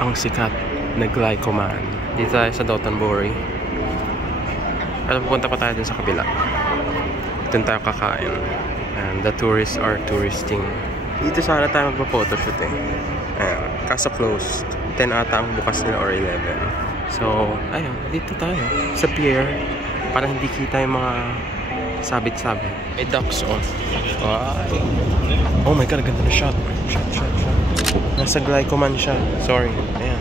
ang sikat na Glycoman. Dito tayo sa Dotonbori. At pupunta pa tayo dun sa kabila. Dun tayo kakain. And the tourists are touristing. Dito sana tayo magpa-photoshoot eh. Kaso closed. 10 ata ang bukas nila or 11. So, ayun. Dito tayo. Sa pier. Para hindi kita yung mga sabit-sabit. May ducks on. Oh my god, ganda na shot. Shot. Nasa Glycoman siya. Sorry. Ayan.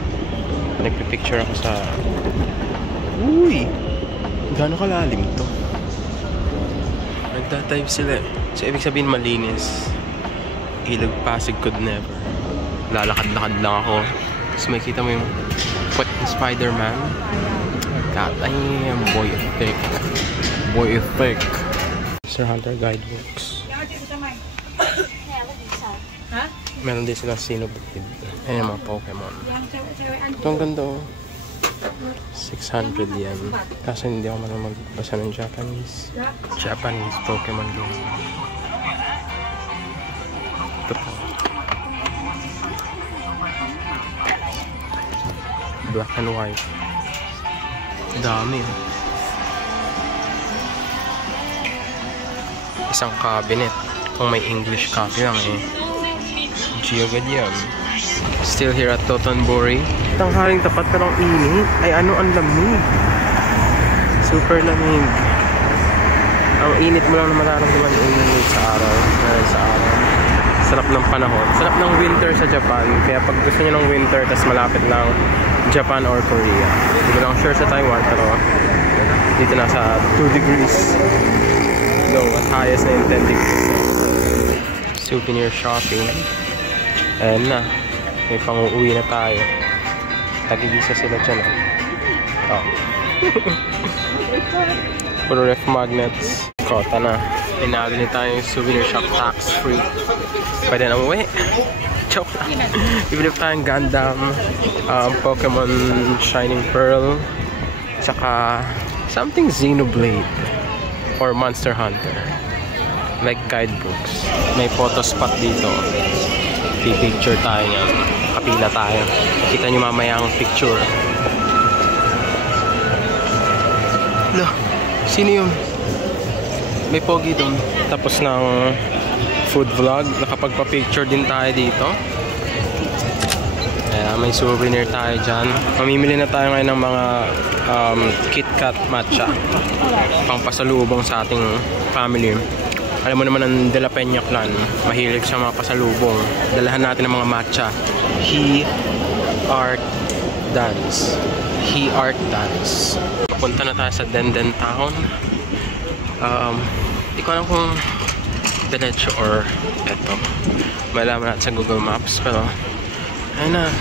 Nagpipicture ako sa... Uy! Gano'ng kalalim to? Nagdadive sila eh. So, ibig sabihin malinis. Ilog Pasig could never. Lalakad-lakad lang ako. Tapos makikita mo yung puwet ni Spider-Man. God, I am boy thick. Boy thick. Sir Hunter guidebooks. Meron din silang Xenoblade. Ayan yung mga Pokemon. Ito ang ganda oh. 600 yen. Kasi hindi ako marunong magbasa ng Japanese Pokemon game. Ito po. Black and white. Dami oh. Isang cabinet. Kung may English copy lang eh. Geogad yan. Still here at Dotonbori. Tanghaling tapat na ng init. Ay ano ang lamig. Super lamig. Ang init mo lang na mararamdaman yung init sa araw. Sarap ng panahon. Sarap ng winter sa Japan. Kaya pag gusto nyo ng winter tas malapit lang Japan or Korea. Hindi ko lang sure sa Taiwan pero dito na sa 2 degrees. No, at highest na yung 10 degrees. Souvenir shopping. Ayan na. May pang-uwi na tayo. Tag-igisa sila dyan. Oh. Puro ref magnets. Kota na. Inali tayo yung souvenir shop tax free. Pwede na umuwi. Joke lang. Bibili tayong Gundam, Pokemon Shining Pearl, tsaka something Xenoblade or Monster Hunter. Like guidebooks. May photo spot dito. Picture tayo yan. Kapila tayo. Kita nyo mamaya ang picture. Lo, sino yun? May pogi doon. Tapos ng food vlog. Nakapagpa-picture din tayo dito. May souvenir tayo dyan. Mamimili na tayo ngayon ng mga KitKat matcha. Pangpasalubong sa ating family. Alam mo naman ang De La Peña clan, mahilig sa mga pasalubong. Dalahan natin ng mga matcha. He Art Dance. Punta na tayo sa Denden Town. Hindi ko alam kung diretso or eto. Malaman natin sa Google Maps. Pero, ayun na.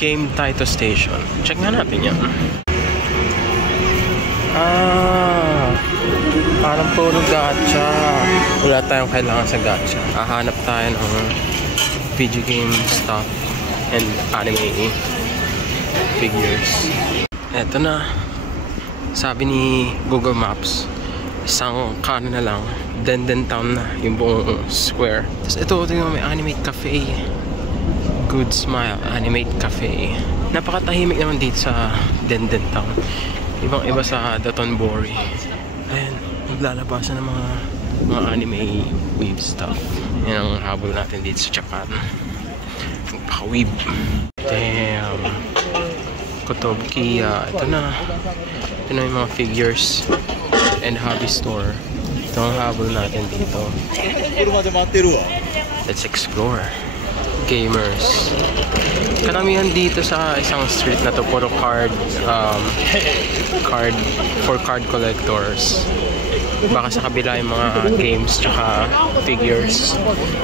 Game Taito Station. Check nga natin yan. Parang puro gacha. Wala tayong kailangan sa gacha. Hahanap tayo ng video game stuff and anime figures. Eto na. Sabi ni Google Maps, isang kanan na lang, Denden Town na yung buong square. Tapos ito, tingnan mo, may Animate Cafe. Good Smile Animate Cafe. Napakatahimik naman dito sa Denden Town. Ibang iba sa Dotonbori. Ayan, naglalabasan ng mga anime weeb stuff. Yan ang habol natin dito sa Japan. Paka-weeb. Damn. Kotobukiya. Ito na yung mga figures and hobby store. Ito ang habol natin dito. Let's explore. Gamers. Karamihan dito sa isang street na to, puro card for card collectors. Baka sa kabila yung mga games tsaka figures.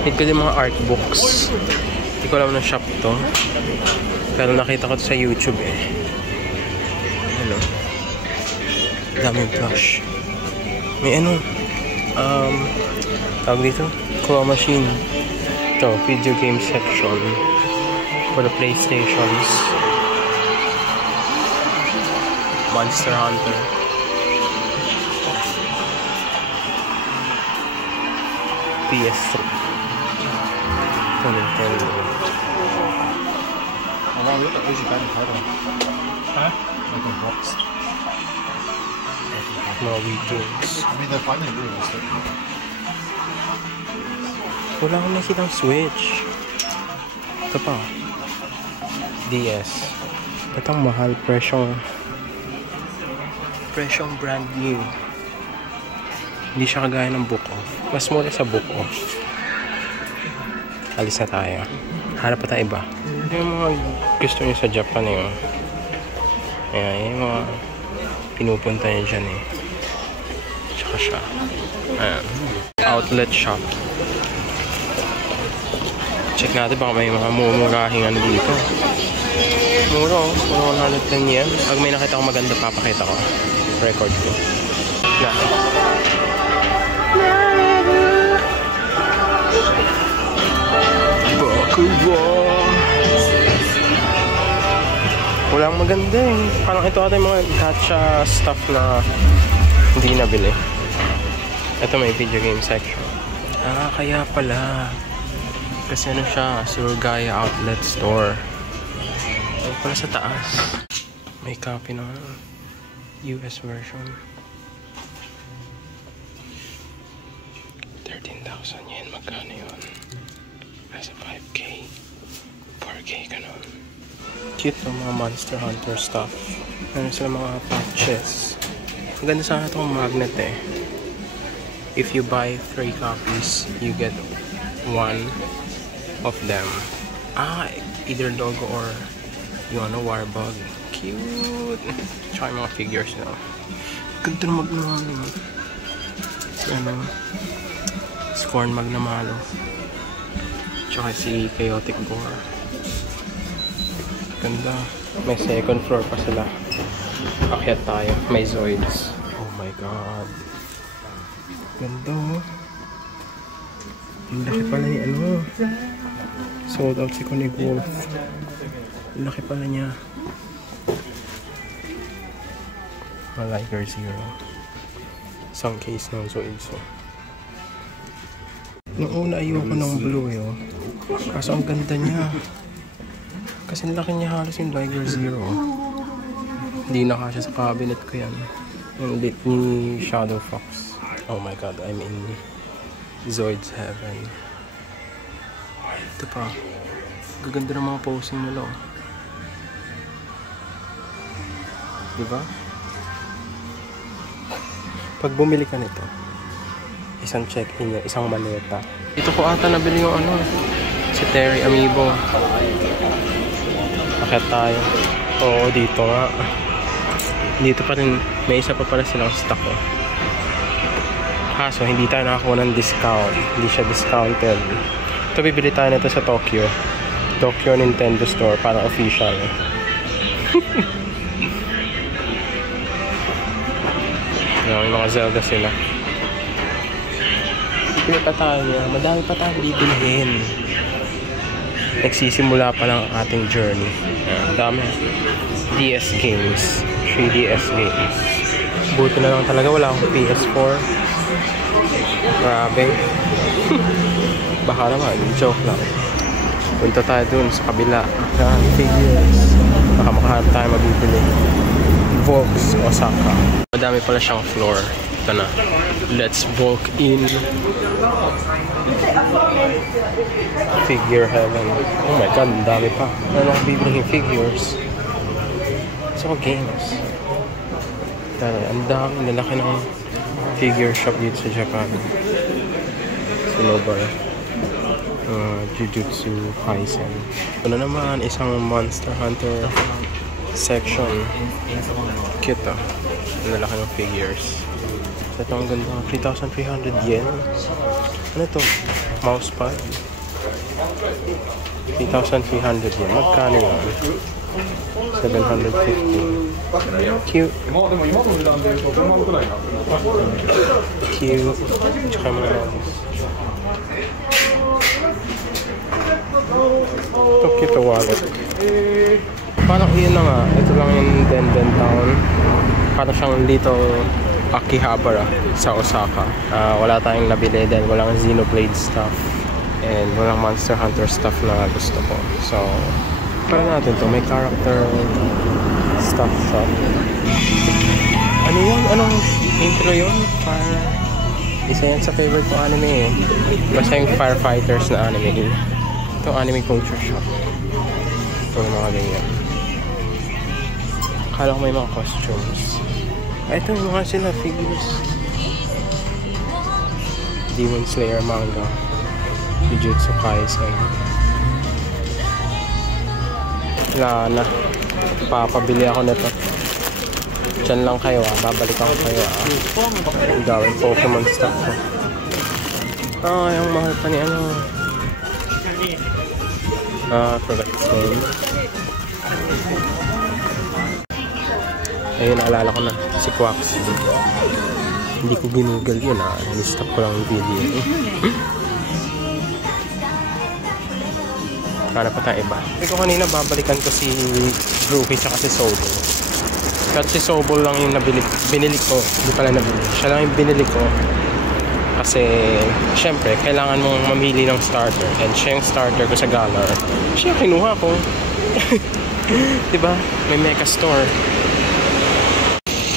Need ko din mga art books. Hindi ko alam na shop to, pero nakita ko to sa YouTube eh. Ano, daming plush. May ano, tawag dito, claw machine. Ito, video game section for the PlayStations. Monster Hunter. PS3. Ito, Nintendo. look at Uzi Powder. Huh? Like a box. Mga weekends. I mean, they're finally realistic. Wala akong nakitang Switch. Ito pa. DS. Itong mahal, presyong brand new. Hindi siya kagaya ng Book Off. Mas mura sa Book Off. Alis na tayo. Hanap pa tayo iba. Yung mga gusto nyo sa Japan yun. Ayan, yung mga pinupunta nyo dyan eh. Tsaka siya. Ayan. Outlet shop. Check natin baka may mga mumurahing ano dito. Mura oh. Mura 110 yen. Pag may nakita ko maganda, papakita ko. Record ko. Na. Bakugo. Walang maganda eh. Parang ito ata yung mga gacha stuff na hindi nabili. Ito may video game section. Ah, kaya pala. Kasi ano siya, Surugaya Outlet Store. Ay pala sa taas. May copy ng US version. 13,000 yen. Magkano yun? Nasa 5K. 4K ka nun. Cute ng mga Monster Hunter stuff. Ano sila mga patches. Maganda sana itong magnet eh. If you buy 3 copies, you get 1 of them. Ah, either logo or yung ano, Warbug. Cute! Tsaka yung mga figures na. Ganda na magnamalo. Ano, Scorn Magnamalo. Tsaka si Chaotic Gore. Ganda. May second floor pa sila. Akyat tayo. May Zoids. Oh my god. Ganda oh. Ang laki pala ni ano. Sold out si Connie Wolf. Ang laki pala niya. Liger Zero. Isang case ng Zoids oh. Noong una ayoko ng blue eh oh. Kaso ang ganda niya. Kasi laki niya halos yung Liger Zero. Hindi na kasya sa cabinet ko yan. Yung lit ni Shadow Fox. Oh my god, I'm in Zoid's heaven. Ito pa. Gaganda ng mga posing nila oh. Diba? Pag bumili ka nito, isang check-in niya, isang maleta. Ito ko ata nabili yung ano, si Terry Amiibo. Akit tayo. Oo, dito nga. Dito pa rin, may isa pa pala silang stock oh. Kaso, hindi tayo nakakuha ng discount. Hindi siya discounted. Ito, bibili tayo nito sa Tokyo. Tokyo Nintendo Store, parang official. May mga Zelda sila. Bibili pa tayo. Madami pa tayo bibilihin. Nagsisimula pa lang ang ating journey. Dami. DS games. 3DS games. Buti na lang talaga wala akong PS4. Grabe. Baka naman, joke lang. Punta tayo dun sa kabila. Figures. Baka makahanap tayo mabibili. Volks, Osaka. Madami pala siyang floor. Ito na. Let's walk in. Figure heaven. Oh my god, ang dami pa. Ano akong bibilihin figures? So, games. Ang dami. Nalaki ng figure shop dito sa Japan. Sinobar. Jujutsu Kaisen. Ito na naman, isang Monster Hunter section. Cute ah. Nalaki ng figures. Ito ang ganda. 3,300 yen. Ano ito? Mousepad. 3,300 yen. Magkano yan? 750. Cute. Cute. Tsaka mga ito cute wallet. Parang yun na nga. Ito lang yung Denden Town. Parang siyang little Akihabara sa Osaka. Wala tayong nabili dahil walang Xenoblade stuff and walang Monster Hunter stuff na gusto ko. So, para natin to. May character stuff shop. Ano yun? Anong intro yun? Fire... Isa yan sa favorite ko anime eh. Basta yung firefighters na anime. Itong anime culture shop. Ito yung mga ganyan. Akala ko may mga costumes. Ito yung mga sila figures. Demon Slayer manga. Jujutsu Kaisen. Wala na. Papabili ako nito. Diyan lang kayo ah. Babalik ako kayo ah. Ang gawin Pokemon stuff ko. Yung mahal pa ni ano. Forgot his name. Ayun, naalala ko na. Si Quax. Hindi ko ginugol yun ah. Ni-stop ko lang yung video. Hanap pa tayong iba. Ito kanina babalikan ko si Groovy tsaka si Sobo. At si Sobo lang yung binili ko. Hindi pala nabili. Siya lang yung binili ko. Kasi, syempre, kailangan mong mamili ng starter. And siya yung starter ko sa Galar. Siya kinuha ko. Diba? May mecha store.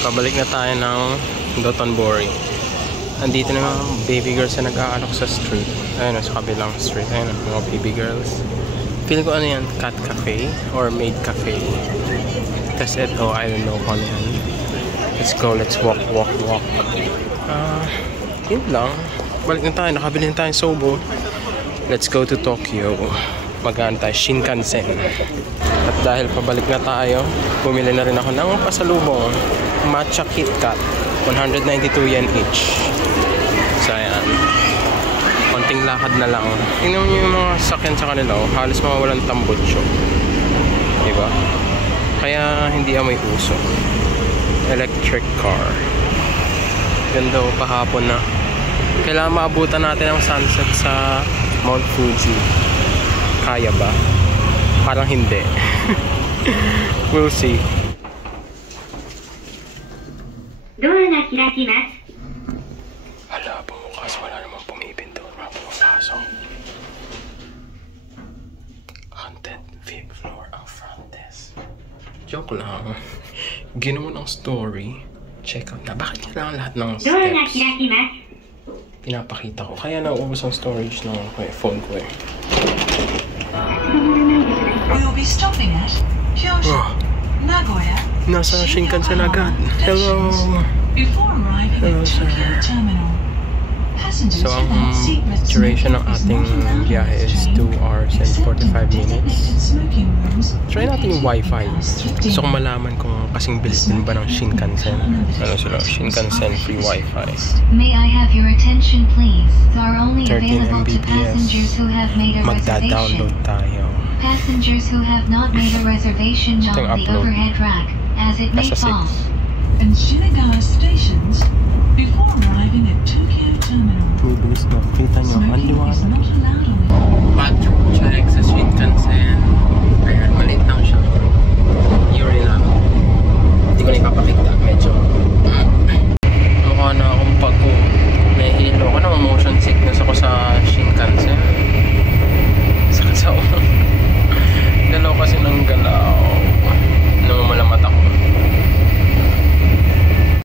Pabalik na tayo ng Dotonbori. Andito na mga baby girls na nag-aalok sa street. Ayun, sa kabilang street. Ayun, mga baby girls. Feel ko ano yan, cat cafe or maid cafe. Tapos ito, I don't know kung ano yan. Let's go, let's walk. Yun lang. Balik na tayo, nakabili na tayo Sobo. Let's go to Tokyo. Magaan tayo, Shinkansen. At dahil pabalik na tayo, bumili na rin ako ng pasalubong. Matcha Kit Kat. 192 yen each. So ayan. Konting lakad na lang. Tingnan nyo yung mga sakyan sa kanila. Halos mga walang tambutso. Diba? Kaya hindi amoy uso. Electric car. Ganda o pahapon na. Kailangan maabutan natin ang sunset sa Mount Fuji. Kaya ba? Parang hindi. We'll see. Hala, bumukas. Wala namang pumipinto. Pumapasok. Haunted fifth floor ang front desk. Joke lang. Ginawa ng story. Check out na. Bakit kailangan lahat ng steps? Pinapakita ko. Kaya nauubos ang storage ng phone ko eh. We'll be stopping at Kyoto, Nagoya, Nasa Shinkansen agad. Hello. before arriving Hello, at sir. Tokyo Terminal. Passengers So, should not seek rest duration ng is ating not allowed biyahe on is this 2 train, hours and except in 45 minutes. designated smoking rooms Try natin yung located wifi. past 15. Gusto kong malaman kung kasing bilis din ba ng Shinkansen. Ano sila? Shinkansen free wifi. May I have your attention please? Are only 13 available to Mbps. passengers who have made a Magda-download reservation. tayo. Passengers who have not made a reservation Ito yung on the upload. overhead rack, as it may Nasa 6. fall. And Shinagawa stations before arriving at Tokyo Terminal. Bibilis na. Kita nyo. Ang Smoking is liwanag. not allowed on Bathroom check sa Shinkansen. Ayan, maliit lang siya. Yuri lang. Hindi ko na ipapakita. Medyo